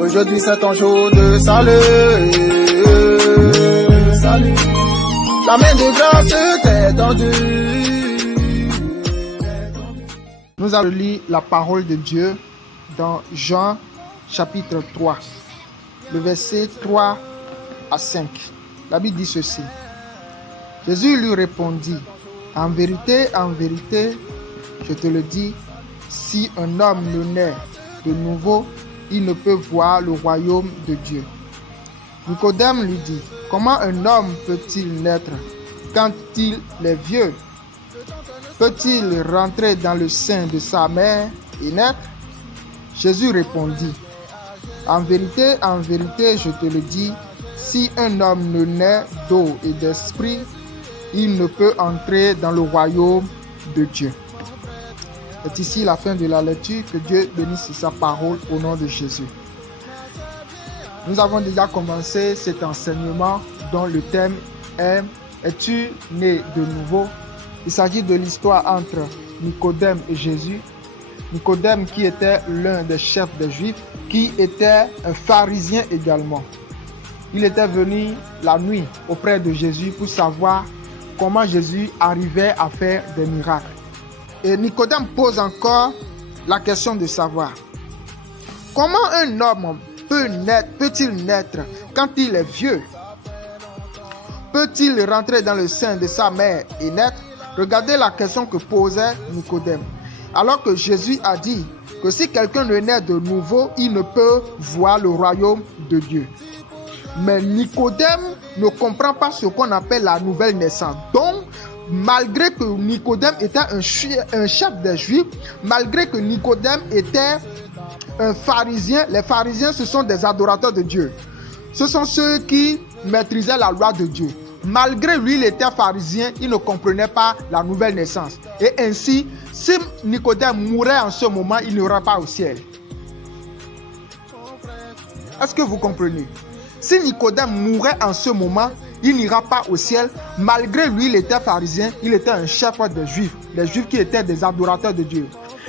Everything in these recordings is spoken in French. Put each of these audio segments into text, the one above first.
Aujourd'hui c'est ton jour de salut. Salut. La main de grâce t'est tendue. Nous allons lire la parole de Dieu dans Jean chapitre 3, le verset 3 à 5. La Bible dit ceci. Jésus lui répondit, en vérité, je te le dis, si un homme ne naît de nouveau, il ne peut voir le royaume de Dieu. Nicodème lui dit, comment un homme peut-il naître quand il est vieux? Peut-il rentrer dans le sein de sa mère et naître? Jésus répondit, en vérité, je te le dis, si un homme ne naît d'eau et d'esprit, il ne peut entrer dans le royaume de Dieu. C'est ici la fin de la lecture. Que Dieu bénisse sa parole au nom de Jésus. Nous avons déjà commencé cet enseignement dont le thème est « Es-tu né de nouveau ?» Il s'agit de l'histoire entre Nicodème et Jésus. Nicodème qui était l'un des chefs des Juifs, qui était un pharisien également. Il était venu la nuit auprès de Jésus pour savoir comment Jésus arrivait à faire des miracles. Et Nicodème pose encore la question de savoir comment un homme peut-il naître quand il est vieux? Peut-il rentrer dans le sein de sa mère et naître? Regardez la question que posait Nicodème. Alors que Jésus a dit que si quelqu'un ne naît de nouveau, il ne peut voir le royaume de Dieu. Mais Nicodème ne comprend pas ce qu'on appelle la nouvelle naissance. Donc, malgré que Nicodème était un chef des Juifs, malgré que Nicodème était un pharisien, les pharisiens, ce sont des adorateurs de Dieu. Ce sont ceux qui maîtrisaient la loi de Dieu. Malgré lui, il était pharisien, il ne comprenait pas la nouvelle naissance. Et ainsi, si Nicodème mourait en ce moment, il n'ira pas au ciel. Est-ce que vous comprenez? Si Nicodème mourait en ce moment, il n'ira pas au ciel. Malgré lui, il était pharisien, il était un chef des Juifs. Les Juifs qui étaient des adorateurs de Dieu.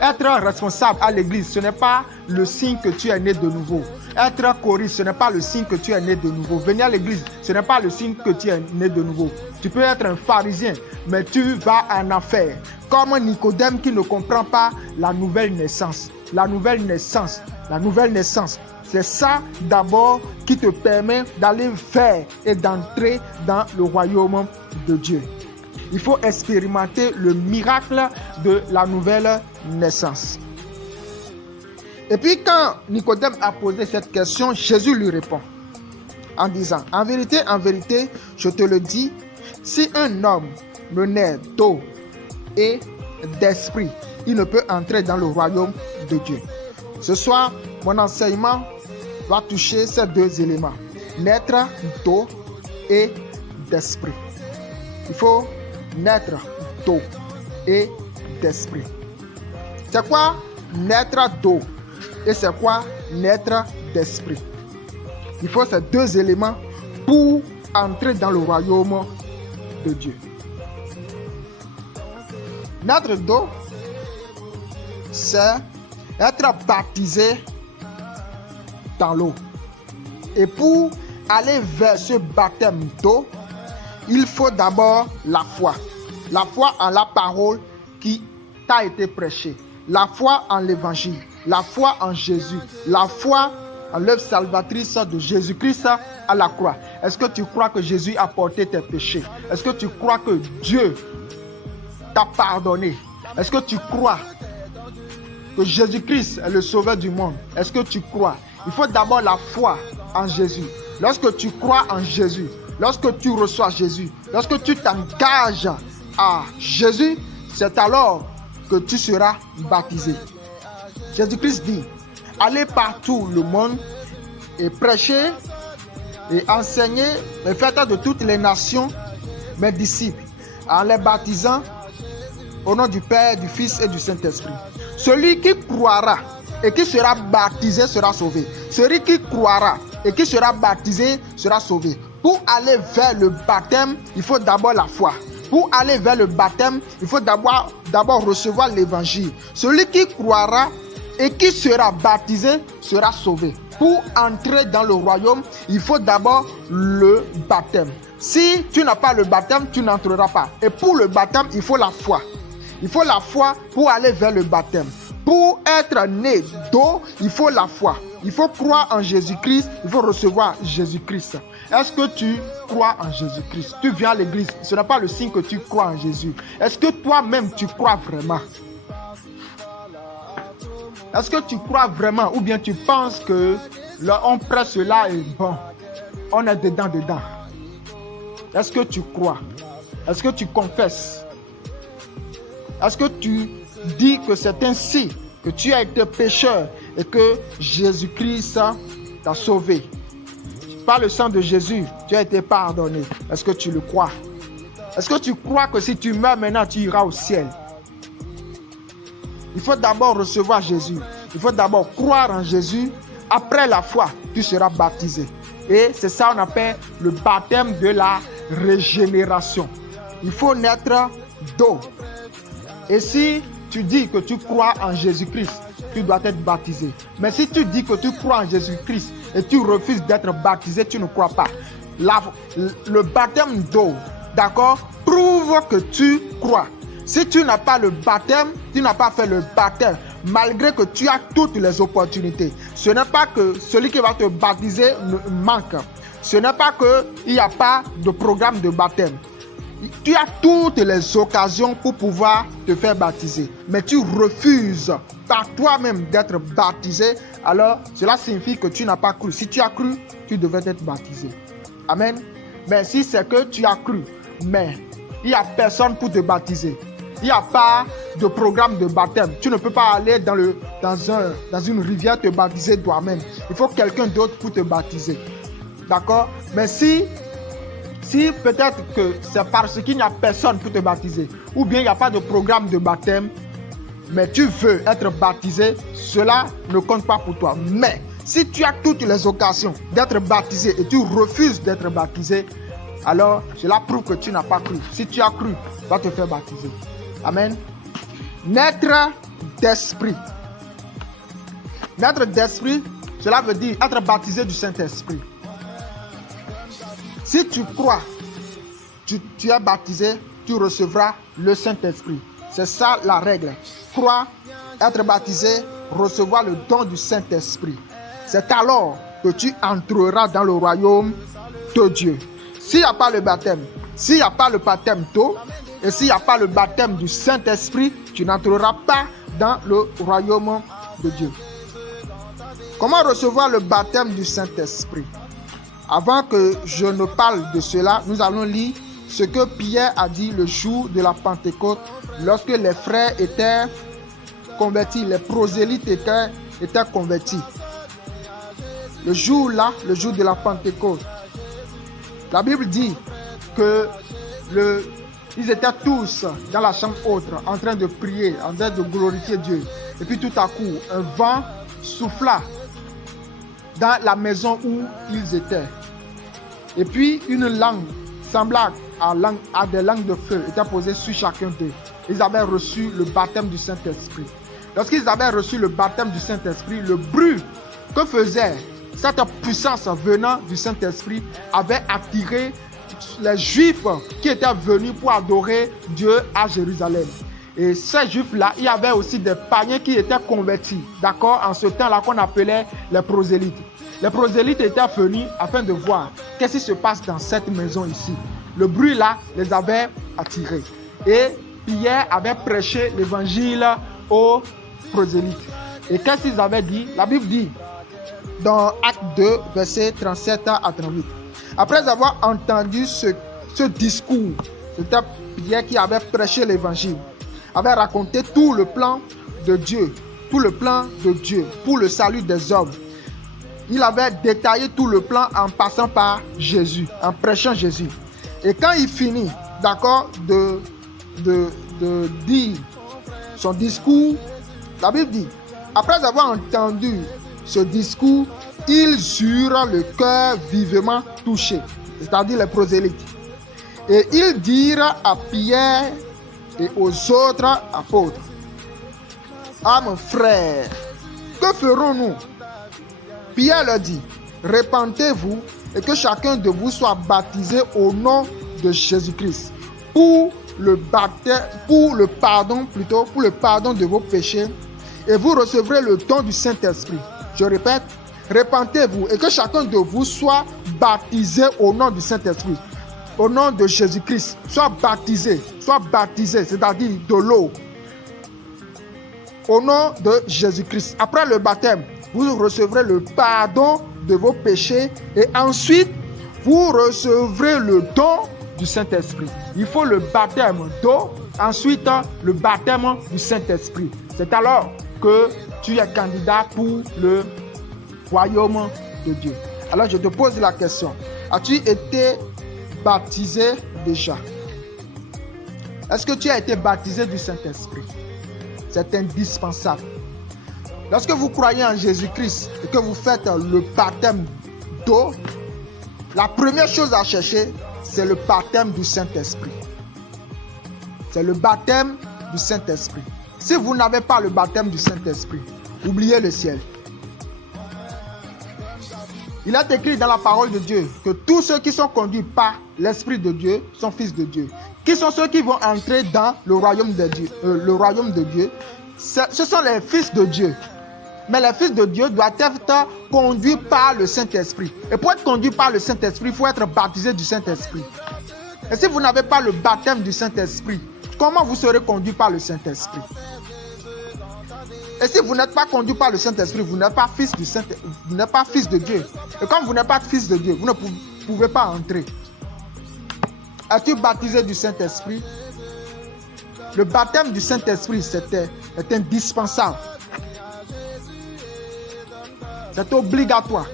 Être responsable à l'église, ce n'est pas le signe que tu es né de nouveau. Être choriste, ce n'est pas le signe que tu es né de nouveau. Venir à l'église, ce n'est pas le signe que tu es né de nouveau. Tu peux être un pharisien, mais tu vas en enfer. Comme Nicodème qui ne comprend pas la nouvelle naissance. La nouvelle naissance. La nouvelle naissance. C'est ça d'abord qui te permet d'aller faire et d'entrer dans le royaume de Dieu. Il faut expérimenter le miracle de la nouvelle naissance. Et puis quand Nicodème a posé cette question, Jésus lui répond en disant, en vérité, je te le dis, si un homme ne naît d'eau et d'esprit, il ne peut entrer dans le royaume de Dieu. Ce soir, mon enseignement va toucher ces deux éléments, naître d'eau et d'esprit. Il faut naître d'eau et d'esprit. C'est quoi naître d'eau et c'est quoi naître d'esprit? Il faut ces deux éléments pour entrer dans le royaume de Dieu. Naître d'eau, c'est être baptisé dans l'eau. Et pour aller vers ce baptême d'eau, il faut d'abord la foi. La foi en la parole qui t'a été prêchée. La foi en l'évangile. La foi en Jésus. La foi en l'œuvre salvatrice de Jésus-Christ à la croix. Est-ce que tu crois que Jésus a porté tes péchés? Est-ce que tu crois que Dieu t'a pardonné? Est-ce que tu crois que Jésus-Christ est le sauveur du monde? Est-ce que tu crois? Il faut d'abord la foi en Jésus. Lorsque tu crois en Jésus, lorsque tu reçois Jésus, lorsque tu t'engages à Jésus, c'est alors que tu seras baptisé. Jésus-Christ dit, allez partout le monde et prêchez et enseignez et faites de toutes les nations mes disciples, en les baptisant au nom du Père, du Fils et du Saint-Esprit. Celui qui croira et qui sera baptisé sera sauvé. Celui qui croira et qui sera baptisé sera sauvé. Pour aller vers le baptême, il faut d'abord la foi. Pour aller vers le baptême, il faut d'abord recevoir l'évangile. Celui qui croira et qui sera baptisé sera sauvé. pour entrer dans le royaume, il faut d'abord le baptême. Si tu n'as pas le baptême, tu n'entreras pas. Et pour le baptême, il faut la foi. Il faut la foi pour aller vers le baptême. Pour être né d'eau, il faut la foi. Il faut croire en Jésus-Christ, il faut recevoir Jésus-Christ. Est-ce que tu crois en Jésus-Christ? Tu viens à l'église, ce n'est pas le signe que tu crois en Jésus. Est-ce que toi-même tu crois vraiment? Est-ce que tu crois vraiment ou bien tu penses que on prête cela et bon, on est dedans? Est-ce que tu crois? Est-ce que tu confesses? Est-ce que tu dis que c'est ainsi que tu as été pécheur et que Jésus-Christ t'a sauvé? Par le sang de Jésus, tu as été pardonné. Est-ce que tu le crois? Est-ce que tu crois que si tu meurs maintenant, tu iras au ciel? Il faut d'abord recevoir Jésus. Il faut d'abord croire en Jésus. Après la foi, tu seras baptisé. Et c'est ça qu'on appelle le baptême de la régénération. Il faut naître d'eau. Et si tu dis que tu crois en Jésus-Christ, tu dois être baptisé. Mais si tu dis que tu crois en Jésus-Christ et tu refuses d'être baptisé, tu ne crois pas. Le baptême d'eau, d'accord, prouve que tu crois. Si tu n'as pas le baptême, tu n'as pas fait le baptême, malgré que tu as toutes les opportunités. Ce n'est pas que celui qui va te baptiser manque. Ce n'est pas qu'il n'y a pas de programme de baptême. Tu as toutes les occasions pour pouvoir te faire baptiser. Mais tu refuses par toi-même d'être baptisé. Alors, cela signifie que tu n'as pas cru. Si tu as cru, tu devais être baptisé. Amen. Mais si c'est que tu as cru, mais il n'y a personne pour te baptiser. Il n'y a pas de programme de baptême. Tu ne peux pas aller dans une rivière te baptiser toi-même. Il faut quelqu'un d'autre pour te baptiser. D'accord? Mais si peut-être que c'est parce qu'il n'y a personne pour te baptiser, ou bien il n'y a pas de programme de baptême, mais tu veux être baptisé, cela ne compte pas pour toi. Mais si tu as toutes les occasions d'être baptisé et tu refuses d'être baptisé, alors cela prouve que tu n'as pas cru. Si tu as cru, va te faire baptiser. Amen. Naître d'esprit. Naître d'esprit, cela veut dire être baptisé du Saint-Esprit. Si tu crois, tu es baptisé, tu recevras le Saint-Esprit. C'est ça la règle. Croire, être baptisé, recevoir le don du Saint-Esprit. C'est alors que tu entreras dans le royaume de Dieu. S'il n'y a pas le baptême, s'il n'y a pas le baptême d'eau, et s'il n'y a pas le baptême du Saint-Esprit, tu n'entreras pas dans le royaume de Dieu. Comment recevoir le baptême du Saint-Esprit? Avant que je ne parle de cela, nous allons lire ce que Pierre a dit le jour de la Pentecôte, lorsque les frères étaient convertis, les prosélytes étaient convertis. Le jour de la Pentecôte, la Bible dit que ils étaient tous dans la chambre haute, en train de prier, en train de glorifier Dieu. Et puis tout à coup, un vent souffla dans la maison où ils étaient. Et puis une langue semblable à des langues de feu était posée sur chacun d'eux. Ils avaient reçu le baptême du Saint-Esprit. Lorsqu'ils avaient reçu le baptême du Saint-Esprit, le bruit que faisait cette puissance venant du Saint-Esprit avait attiré les Juifs qui étaient venus pour adorer Dieu à Jérusalem. Et ces Juifs-là, il y avait aussi des païens qui étaient convertis, d'accord, en ce temps-là qu'on appelait les prosélytes. Les prosélytes étaient venus afin de voir qu'est-ce qui se passe dans cette maison ici. Le bruit-là les avait attirés. Et Pierre avait prêché l'évangile aux prosélytes. Et qu'est-ce qu'ils avaient dit? La Bible dit, dans Acte 2, versets 37 à 38. Après avoir entendu ce discours, c'était Pierre qui avait prêché l'évangile, avait raconté tout le plan de Dieu, pour le salut des hommes. Il avait détaillé tout le plan en passant par Jésus, en prêchant Jésus. Et quand il finit, d'accord, de dire son discours, la Bible dit, après avoir entendu ce discours, ils eurent le cœur vivement touché, c'est-à-dire les prosélytes. Et ils dirent à Pierre et aux autres apôtres, « Ah mon frère, que ferons-nous » Pierre leur dit, répentez-vous et que chacun de vous soit baptisé au nom de Jésus-Christ pour le pardon de vos péchés et vous recevrez le don du Saint-Esprit. Je répète, répentez-vous et que chacun de vous soit baptisé au nom du Saint-Esprit, au nom de Jésus-Christ. Soit baptisé, c'est-à-dire de l'eau, au nom de Jésus-Christ. Après le baptême, vous recevrez le pardon de vos péchés et ensuite, vous recevrez le don du Saint-Esprit. Il faut le baptême d'eau, ensuite le baptême du Saint-Esprit. C'est alors que tu es candidat pour le royaume de Dieu. Alors je te pose la question, as-tu été baptisé déjà? Est-ce que tu as été baptisé du Saint-Esprit? C'est indispensable. Lorsque vous croyez en Jésus-Christ et que vous faites le baptême d'eau, la première chose à chercher, c'est le baptême du Saint-Esprit. C'est le baptême du Saint-Esprit. Si vous n'avez pas le baptême du Saint-Esprit, oubliez le ciel. Il est écrit dans la parole de Dieu que tous ceux qui sont conduits par l'Esprit de Dieu sont fils de Dieu. Qui sont ceux qui vont entrer dans le royaume de Dieu? Ce sont les fils de Dieu. Mais les fils de Dieu doivent être conduits par le Saint-Esprit. Et pour être conduit par le Saint-Esprit, il faut être baptisé du Saint-Esprit. Et si vous n'avez pas le baptême du Saint-Esprit, comment vous serez conduit par le Saint-Esprit? Et si vous n'êtes pas conduit par le Saint-Esprit, vous n'êtes pas fils de Dieu. Et comme vous n'êtes pas fils de Dieu, vous ne pouvez pas entrer. Es-tu baptisé du Saint-Esprit? Le baptême du Saint-Esprit, est indispensable. C'est obligatoire.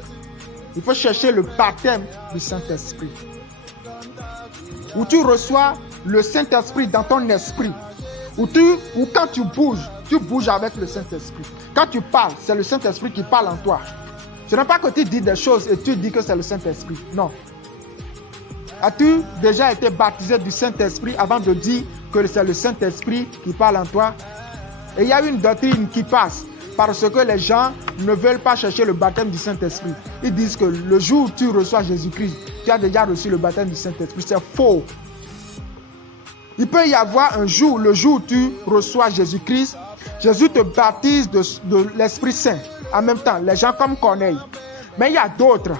Il faut chercher le baptême du Saint-Esprit. Où tu reçois le Saint-Esprit dans ton esprit. Ou quand tu bouges avec le Saint-Esprit. Quand tu parles, c'est le Saint-Esprit qui parle en toi. Ce n'est pas que tu dis des choses et tu dis que c'est le Saint-Esprit. Non. As-tu déjà été baptisé du Saint-Esprit avant de dire que c'est le Saint-Esprit qui parle en toi? Et il y a une doctrine qui passe parce que les gens ne veulent pas chercher le baptême du Saint-Esprit. Ils disent que le jour où tu reçois Jésus-Christ, tu as déjà reçu le baptême du Saint-Esprit. C'est faux. Il peut y avoir un jour, le jour où tu reçois Jésus-Christ, Jésus te baptise de l'Esprit Saint. En même temps, les gens comme Corneille. Mais il y a d'autres.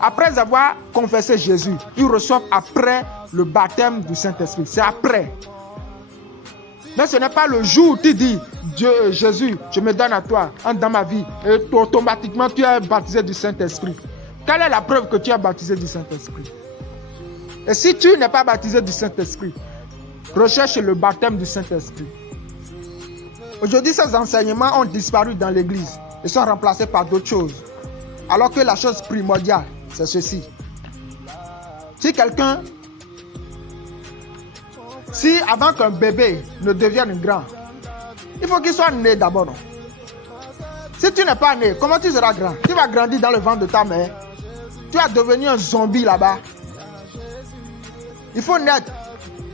Après avoir confessé Jésus, ils reçoivent après le baptême du Saint-Esprit. C'est après. Mais ce n'est pas le jour où tu dis, Dieu, Jésus, je me donne à toi, entre dans ma vie. Et automatiquement, tu es baptisé du Saint-Esprit. Quelle est la preuve que tu es baptisé du Saint-Esprit? Et si tu n'es pas baptisé du Saint-Esprit, recherche le baptême du Saint-Esprit. Aujourd'hui, ces enseignements ont disparu dans l'église et sont remplacés par d'autres choses. Alors que la chose primordiale, c'est ceci. Si avant qu'un bébé ne devienne grand, il faut qu'il soit né d'abord. Non? Si tu n'es pas né, comment tu seras grand? Tu vas grandir dans le ventre de ta mère. Tu vas devenir un zombie là-bas. Il faut naître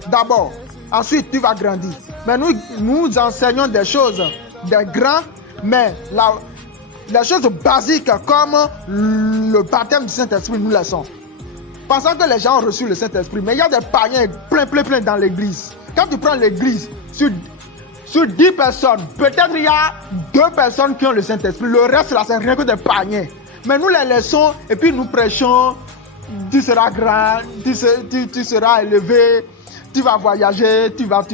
d'abord. Ensuite, tu vas grandir. Mais nous enseignons des choses, des grands, mais les choses basiques comme le baptême du Saint-Esprit, nous laissons. Pensant que les gens ont reçu le Saint-Esprit, mais il y a des païens plein dans l'église. Quand tu prends l'église, sur 10 personnes, peut-être il y a 2 personnes qui ont le Saint-Esprit. Le reste là, c'est rien que des païens. Mais nous les laissons et puis nous prêchons. Tu seras grand, tu seras élevé, tu vas voyager, tu vas.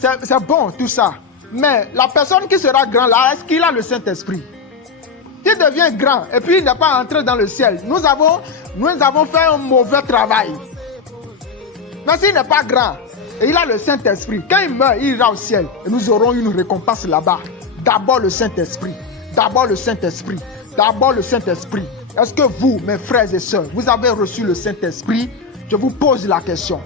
C'est bon tout ça. Mais la personne qui sera grand là, est-ce qu'il a le Saint-Esprit? Qui devient grand et puis il n'est pas entré dans le ciel. Nous avons fait un mauvais travail. Mais s'il n'est pas grand et il a le Saint-Esprit, quand il meurt, il ira au ciel et nous aurons une récompense là-bas. D'abord le Saint-Esprit. D'abord le Saint-Esprit. D'abord le Saint-Esprit. Est-ce que vous, mes frères et sœurs, vous avez reçu le Saint-Esprit? Je vous pose la question.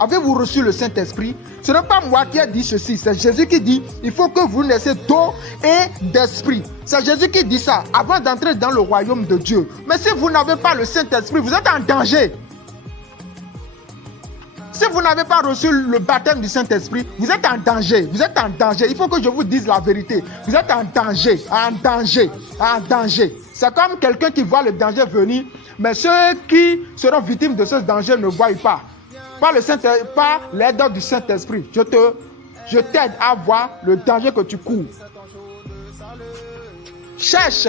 Avez-vous reçu le Saint-Esprit? Ce n'est pas moi qui ai dit ceci, c'est Jésus qui dit, il faut que vous naissiez d'eau et d'esprit. C'est Jésus qui dit ça avant d'entrer dans le royaume de Dieu. Mais si vous n'avez pas le Saint-Esprit, vous êtes en danger. Si vous n'avez pas reçu le baptême du Saint-Esprit, vous êtes en danger. Vous êtes en danger. Il faut que je vous dise la vérité. Vous êtes en danger, en danger, en danger. C'est comme quelqu'un qui voit le danger venir, mais ceux qui seront victimes de ce danger ne voient pas. Par l'aide du Saint-Esprit, je t'aide à voir le danger que tu cours. Cherche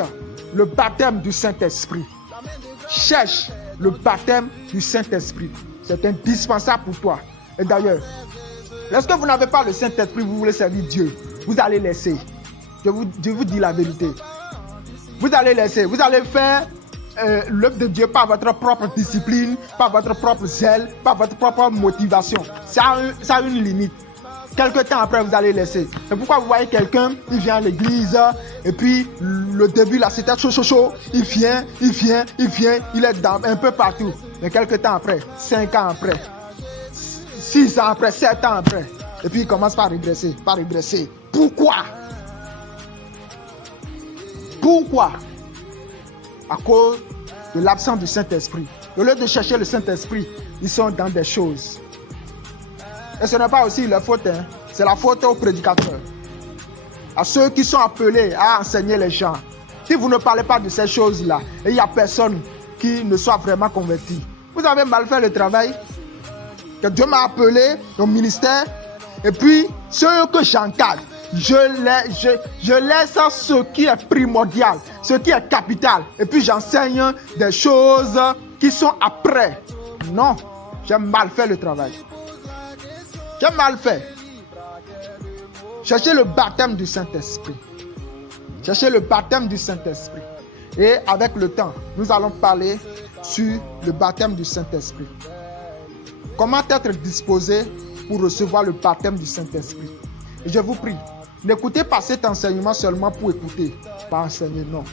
le baptême du Saint-Esprit. Cherche le baptême du Saint-Esprit. C'est indispensable pour toi. Et d'ailleurs, lorsque vous n'avez pas le Saint-Esprit, vous voulez servir Dieu, vous allez laisser. Je vous dis la vérité. Vous allez laisser. Vous allez faire l'œuvre de Dieu par votre propre discipline, par votre propre zèle, par votre propre motivation. Ça a une limite. Quelque temps après, vous allez laisser. C'est pourquoi vous voyez quelqu'un, il vient à l'église, et puis le début là, c'était chaud. Il vient, il est dans, un peu partout. Mais quelque temps après, 5 ans après, 6 ans après, 7 ans après, et puis il commence par régresser. Pourquoi? À cause de l'absence du Saint-Esprit. Au lieu de chercher le Saint-Esprit, ils sont dans des choses. Et ce n'est pas aussi leur faute, hein. C'est la faute aux prédicateurs, à ceux qui sont appelés à enseigner les gens. Si vous ne parlez pas de ces choses-là, et il n'y a personne qui ne soit vraiment converti, vous avez mal fait le travail que Dieu m'a appelé au ministère. Et puis, ceux que j'encadre, je laisse ce qui est primordial, ce qui est capital. Et puis, j'enseigne des choses qui sont après. Non, j'ai mal fait le travail. J'ai mal fait. Cherchez le baptême du Saint-Esprit. Cherchez le baptême du Saint-Esprit. Et avec le temps, nous allons parler sur le baptême du Saint-Esprit. Comment être disposé pour recevoir le baptême du Saint-Esprit. Et je vous prie, n'écoutez pas cet enseignement seulement pour écouter, pas enseigner, non.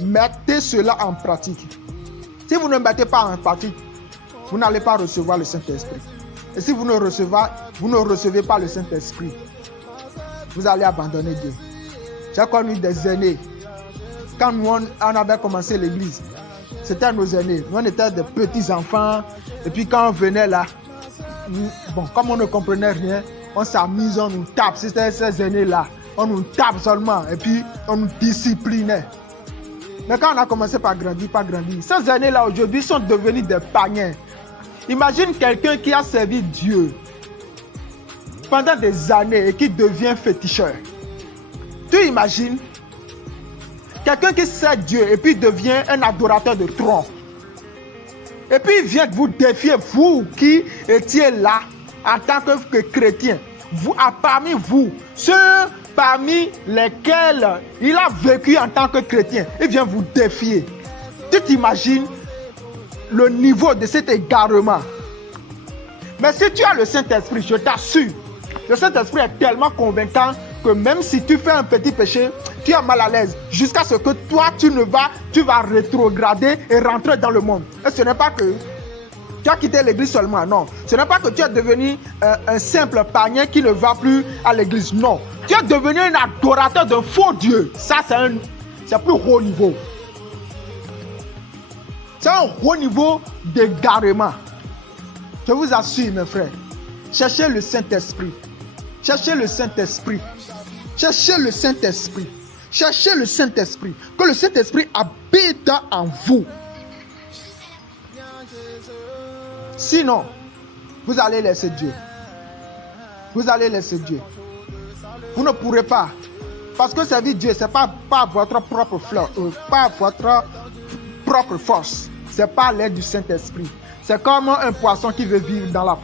Mettez cela en pratique. Si vous ne mettez pas en pratique, vous n'allez pas recevoir le Saint-Esprit. Et si vous ne recevez pas le Saint-Esprit, vous allez abandonner Dieu. J'ai connu des aînés. Quand nous on avait commencé l'église, c'était nos aînés. Nous on était des petits enfants. Et puis quand on venait là, comme on ne comprenait rien, on s'amuse, on nous tape. C'était ces aînés-là. On nous tape seulement. Et puis on nous disciplinait. Mais quand on a commencé par grandir, ces aînés-là aujourd'hui sont devenus des païens. Imagine quelqu'un qui a servi Dieu pendant des années et qui devient féticheur. Tu imagines quelqu'un qui sert Dieu et puis devient un adorateur de tronc. Et puis il vient vous défier, vous qui étiez là en tant que chrétien. Parmi vous, ceux parmi lesquels il a vécu en tant que chrétien, il vient vous défier. Tu t'imagines le niveau de cet égarement. Mais si tu as le Saint-Esprit, je t'assure, le Saint-Esprit est tellement convaincant que même si tu fais un petit péché, tu es mal à l'aise jusqu'à ce que toi, tu vas rétrograder et rentrer dans le monde. Et ce n'est pas que tu as quitté l'église seulement, non. Ce n'est pas que tu es devenu un simple païen qui ne va plus à l'église, non. Tu es devenu un adorateur d'un faux Dieu. Ça, c'est plus haut niveau. C'est un haut niveau d'égarement. Je vous assure, mes frères, cherchez le Saint-Esprit. Cherchez le Saint-Esprit. Cherchez le Saint-Esprit. Cherchez le Saint-Esprit. Que le Saint-Esprit habite en vous. Sinon, vous allez laisser Dieu. Vous allez laisser Dieu. Vous ne pourrez pas. Parce que servir Dieu, ce n'est pas votre propre propre force. Ce n'est pas l'aide du Saint-Esprit. C'est comme un poisson qui veut vivre dans la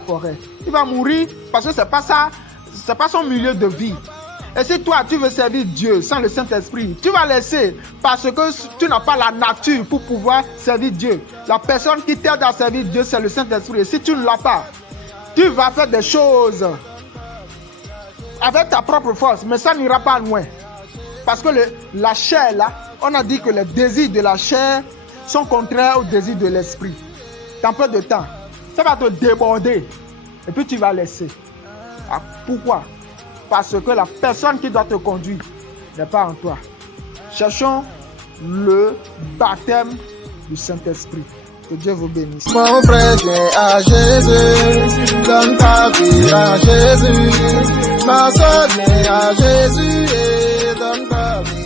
forêt. Il va mourir parce que ce n'est pas ça. C'est pas son milieu de vie. Et si toi, tu veux servir Dieu sans le Saint-Esprit, tu vas laisser parce que tu n'as pas la nature pour pouvoir servir Dieu. La personne qui t'aide à servir Dieu, c'est le Saint-Esprit. Et si tu ne l'as pas, tu vas faire des choses avec ta propre force, mais ça n'ira pas loin. Parce que la chair, là, on a dit que les désirs de la chair sont contraires aux désirs de l'esprit. Dans peu de temps, ça va te déborder. Et puis tu vas laisser. Ah, pourquoi? Parce que la personne qui doit te conduire n'est pas en toi. Cherchons le baptême du Saint-Esprit. Que Dieu vous bénisse. Mon frère, viens à Jésus, donne ta vie à Jésus. Ma soeur, viens à Jésus et donne ta vie.